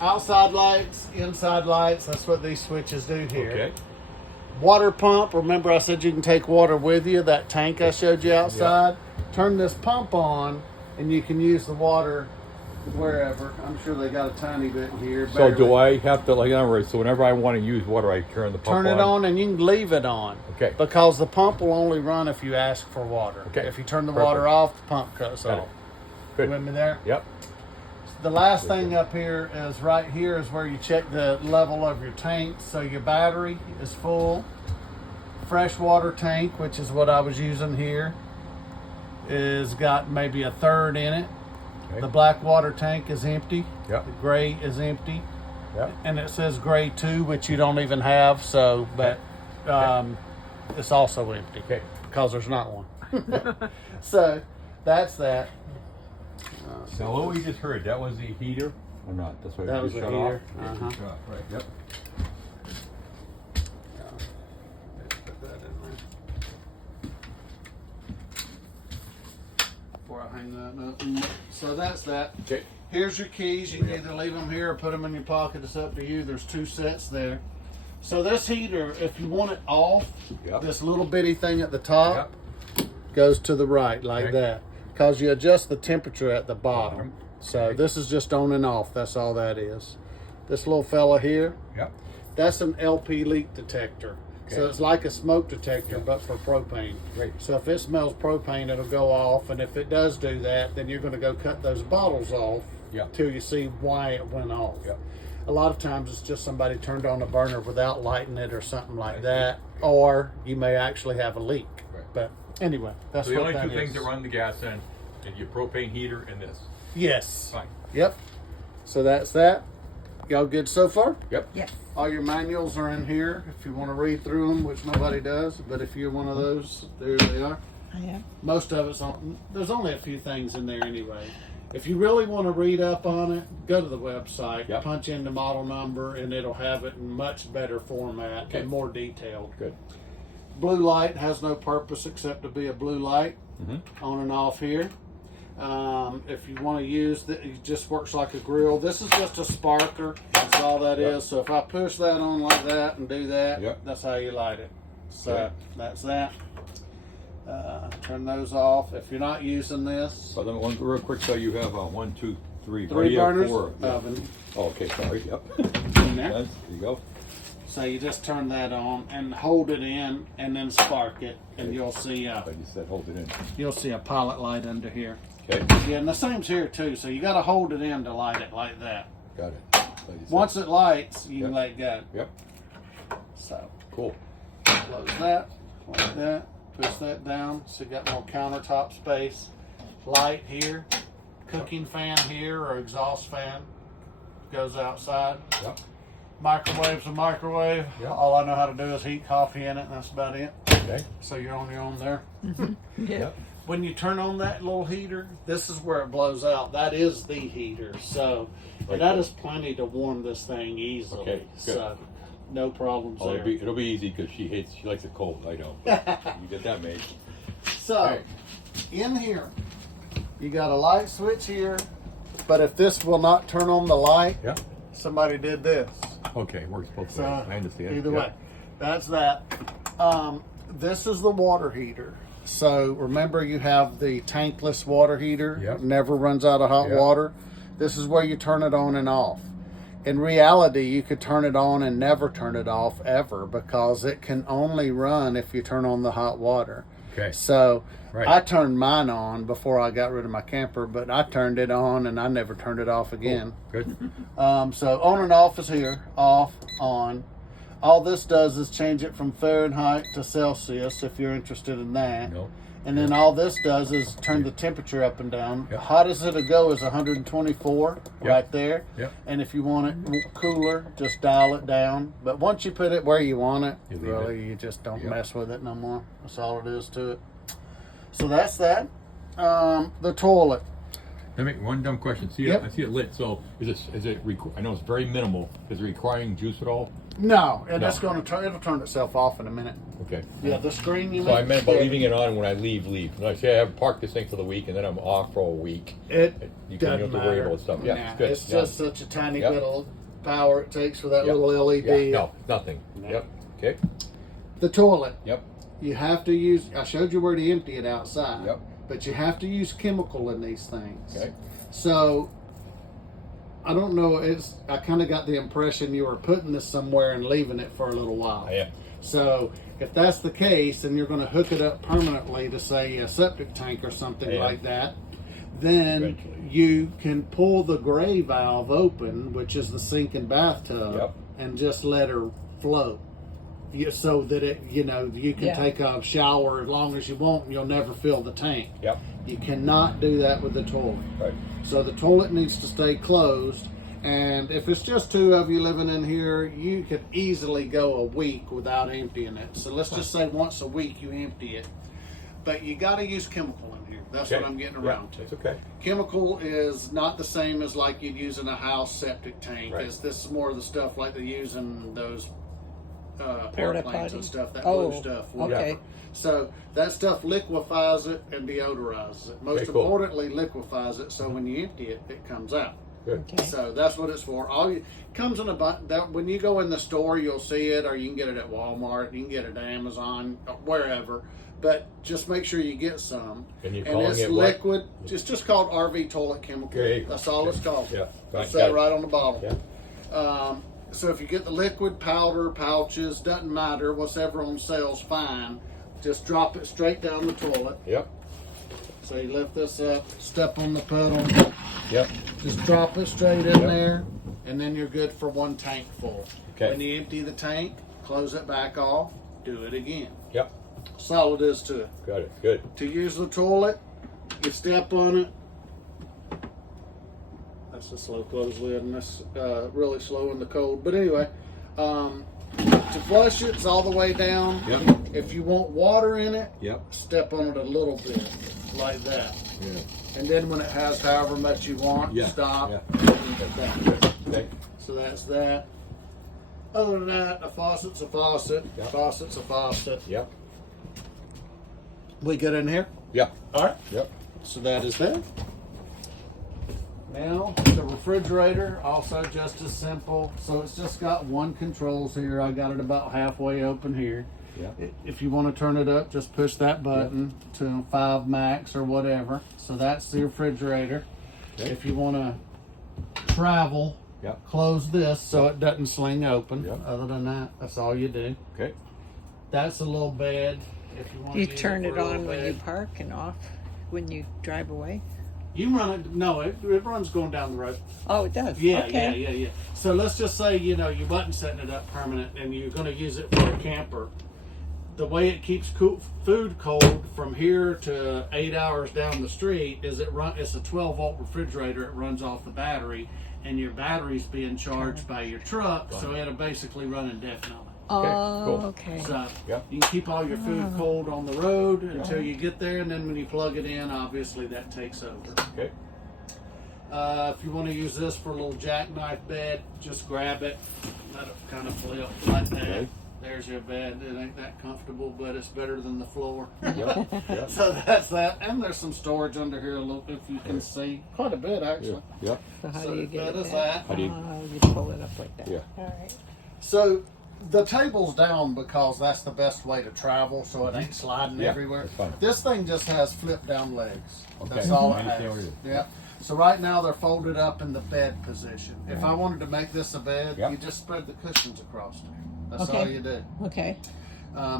Outside lights, inside lights. That's what these switches do here. Okay. Water pump. Remember I said you can take water with you, that tank I showed you outside? Turn this pump on and you can use the water wherever. I'm sure they got a tiny bit here. So do I have to, like, in other words, so whenever I want to use water, I turn the pump on? Turn it on and you can leave it on. Okay. Because the pump will only run if you ask for water. Okay. If you turn the water off, the pump cuts Got off. it. Good. With me there? Yep. The last thing up here is right here is where you check the level of your tank. So your battery is full. Freshwater tank, which is what I was using here, is got maybe a third in it. Okay. The black water tank is empty. Yep. The gray is empty. Yep. And it says gray 2, which you don't even have. So, but it's also empty. Okay. Because there's not one. So that's that. Now, what we just heard, that was the heater or not? That's what That we was just the shut heater. off? Shut off, right, yep. Let's put that in there. Before I hang that up. So that's that. Okay. Here's your keys. You can either leave them here or put them in your pocket. It's up to you. There's 2 sets there. So this heater, if you want it off, this little bitty thing at the top goes to the right like that. Because you adjust the temperature at the bottom. So this is just on and off. That's all that is. This little fella here, that's an LP leak detector. So it's like a smoke detector, but for propane. Great. So if it smells propane, it'll go off. And if it does do that, then you're going to go cut those bottles off till you see why it went off. A lot of times it's just somebody turned on a burner without lighting it or something like that. Or you may actually have a leak. But anyway, that's so the what only that two things is. that run the gas in is your propane heater and this. Yes. Fine. Yep. So that's that. Y'all good so far? Yep. Yes. All your manuals are in here if you want to read through them, which nobody does. But if you're one of those, there they are. I am. Most of it's on. There's only a few things in there anyway. If you really want to read up on it, go to the website, punch in the model number, and it'll have it in much better format and more detailed. Good. Blue light has no purpose except to be a blue light on and off here. If you want to use it just works like a grill. This is just a sparker. That's all that is. So if I push that on like that and do that, that's how you light it. So that's that. Turn those off. If you're not using this. So then one real quick, so you have 1, 2, 3. 3 burners. 4. Oven. Oh, okay, sorry. Yep. In there. There you go. So you just turn that on and hold it in and then spark it, and you'll see Like you said, hold it in. you'll see a pilot light under here. Okay. Yeah, and the same's here too. So you got to hold it in to light it like that. Got it. Like you said. Once it lights, you can let go. Yep. So Cool. close that like that. Push that down so you got more countertop space. Light here, cooking fan here or exhaust fan goes outside. Yep. Microwave's a microwave. Yep. All I know how to do is heat coffee in it, and that's about it. Okay. So you're on your own there. Yeah. When you turn on that little heater, this is where it blows out. That is the heater. So, and that is plenty to warm this thing easily. Okay, good. So, no problems Oh, there. it'll be easy because she likes it cold. I know. You get that made. So, in here, you got a light switch here, but if this will not turn on the light, somebody did this. Okay, works both So, ways. I understand. Either way, that's that. This is the water heater. So remember, you have the tankless water heater. Yep. Never runs out of hot water. This is where you turn it on and off. In reality, you could turn it on and never turn it off ever because it can only run if you turn on the hot water. Okay. So I turned mine on before I got rid of my camper, but I turned it on and I never turned it off again. Cool. Good. So on and off is here, off, on. All this does is change it from Fahrenheit to Celsius if you're interested in that. No. And then all this does is turn the temperature up and down. Hottest it'll go is 124 right there. Yep. And if you want it cooler, just dial it down. But once you put it where you want it, You leave really, you just don't mess with it no more. That's all it is to it. So that's that. The toilet. Let me make one dumb question. See, Yep. I see it lit. So I know it's very minimal. Is it requiring juice at all? No, and No. it's going to turn. It'll turn itself off in a minute. Okay. Yeah, the screen you So I mean? meant by Yeah. leaving it on when I leave. Like say I have parked this thing for the week and then I'm off for a week. It You doesn't don't have to worry matter. about stuff. Yeah, Nah, it's good. it's Yeah. just such a tiny Yep. little power it takes for that Yep. little LED. Yeah, no, nothing. No. Yep. Okay. The toilet. Yep. You have to use. I showed you where to empty it outside. Yep. But you have to use chemical in these things. Okay. So I don't know. I kind of got the impression you were putting this somewhere and leaving it for a little while. I am. So if that's the case, and you're going to hook it up permanently to say a septic tank or something Yeah. like that, then Eventually. you can pull the gray valve open, which is the sink and bathtub, Yep. and just let her flow. So that you can Yeah. take a shower as long as you want, and you'll never fill the tank. Yep. You cannot do that with the toilet. Right. So the toilet needs to stay closed. And if it's just two of you living in here, you could easily go a week without emptying it. So let's just say once a week you empty it. But you got to use chemical in here. That's Okay. what I'm getting Yeah, around to. it's okay. Chemical is not the same as like you'd use in a house septic tank. Right. This is more of the stuff like they use in those Porta airplanes potty. and stuff, that Oh, blue stuff. okay. whatever. So that stuff liquefies it and deodorizes it. Most Okay, cool. importantly, liquefies it so when you empty it, it comes out. Good. Okay. So that's what it's for. Comes in a that when you go in the store, you'll see it, or you can get it at Walmart, you can get it at Amazon, or wherever. But just make sure you get some. And you're and calling it's it what? liquid. It's just called RV toilet chemical. Okay. That's all it's called. Yeah. Right. It's that right on the bottle. Yeah. So if you get the liquid, powder, pouches, doesn't matter. Whatever on sale's fine. Just drop it straight down the toilet. Yep. So you lift this up, step on the pedal, Yep. just drop it straight in Yep. there, and then you're good for one tank full. Okay. When you empty the tank, close it back off, do it again. Yep. That's all it is to it. Got it. Good. To use the toilet, you step on it. That's a slow close lid, and that's really slow in the cold. But anyway, to flush it, it's all the way down. Yep. If you want water in it, Yep. step on it a little bit, like that. Yeah. And then when it has however much you want, Yeah, stop. yeah. And leave it that. Okay. So that's that. Other than that, a faucet's a faucet. Yeah. Faucet's a faucet. Yep. We good in here? Yep. All right. Yep. So that is that. Now, the refrigerator, also just as simple. So it's just got one controls here. I got it about halfway open here. Yeah. If you want to turn it up, just push that button to 5 max or whatever. So that's the refrigerator. Okay. If you want to travel, Yep. close this so it doesn't sling open. Yep. Other than that, that's all you do. Okay. That's a little bed. If you want You to use turn it it for a little on when you bed. park and off when you drive away? You run it. No, it runs going down the road. Oh, it does? Yeah, Okay. yeah. So let's just say, you wasn't setting it up permanent and you're going to use it for a camper. The way it keeps food cold from here to 8 hours down the street is it's a 12-volt refrigerator. It runs off the battery, and your battery's being charged by your truck, so it'll basically run indefinitely. Oh, cool. okay. So Yep. you can keep all your food cold on the road until you get there, and then when you plug it in, obviously that takes over. Okay. If you want to use this for a little jackknife bed, just grab it, let it kind of flip like that. Okay. There's your bed. It ain't that comfortable, but it's better than the floor. Yep. Yep. So that's that. And there's some storage under here, a little, if you can see. Quite a bit, actually. Yep. So how So do you get that it is back? that. How do you- You pull it up like that. Yeah. All right. So the table's down because that's the best way to travel, so it ain't sliding Yeah, everywhere. that's fine. This thing just has flip down legs. Okay. That's all I it understand has. what it is. Yeah. So right now they're folded up in the bed position. If I wanted to make this a bed, Yeah. you just spread the cushions across there. That's Okay. all you do. Okay.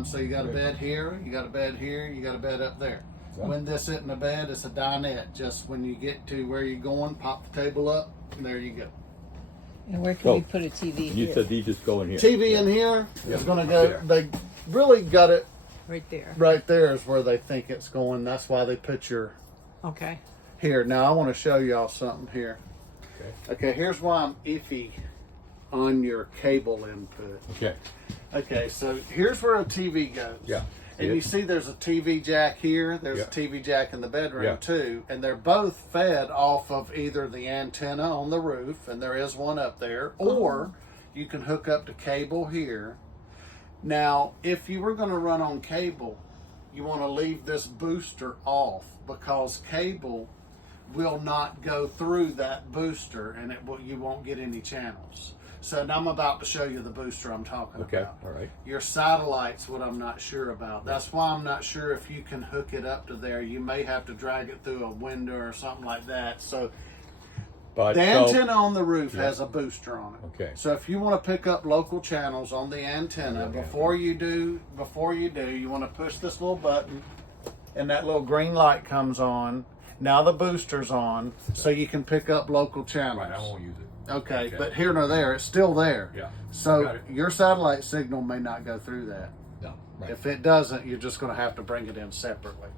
So you got a bed here, you got a bed here, you got a bed up there. Yeah. When this isn't a bed, it's a dinette. Just when you get to where you're going, pop the table up, and there you go. And where can So, we put a TV You here? said these just go in here. TV in here is going to go. There. They really got it Right there. right there is where they think it's going. That's why they put your Okay. here. Now I want to show y'all something here. Okay. Okay, here's why I'm iffy on your cable input. Okay. Okay, so here's where a TV goes. Yeah. And you see there's a TV jack here, there's Yeah. a TV jack in the bedroom Yeah. too, and they're both fed off of either the antenna on the roof, and there is one up there, or you can hook up to cable here. Now, if you were going to run on cable, you want to leave this booster off because cable will not go through that booster, and you won't get any channels. So now I'm about to show you the booster I'm talking Okay, about. all right. Your satellite's what I'm not sure about. That's why I'm not sure if you can hook it up to there. You may have to drag it through a window or something like that. So But the so, antenna on the roof has a booster on it. Okay. So if you want to pick up local channels on the antenna, before you do, you want to push this little button, and that little green light comes on. Now the booster's on, so you can pick up local channels. right, I won't use it. Okay, but here nor there, it's still there. Yeah. Got So it. your satellite signal may not go through that. No. Right. If it doesn't, you're just going to have to bring it in separately.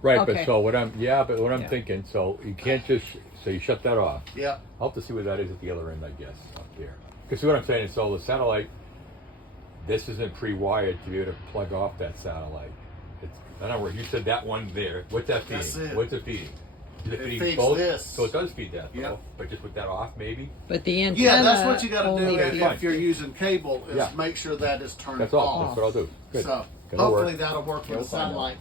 Right, Okay. but so what I'm Yeah. thinking, so you can't just so you shut that off. Yep. I'll have to see where that is at the other end, I guess, up there. Because see what I'm saying is, so the satellite, this isn't pre-wired to be able to plug off that satellite. It's, in other words, you said that one there. What's that feeding? That's it. What's it feeding? Is it It feeding feeds both? this. So it does feed that, though. Yep. But just with that off, maybe. But the antenna. Yeah, that's what you got to do only if, fine. you're using cable is Yeah. make sure that is turned That's all. off. That's what I'll do. Good. So That'll work. hopefully that'll work with the We'll find out. satellite.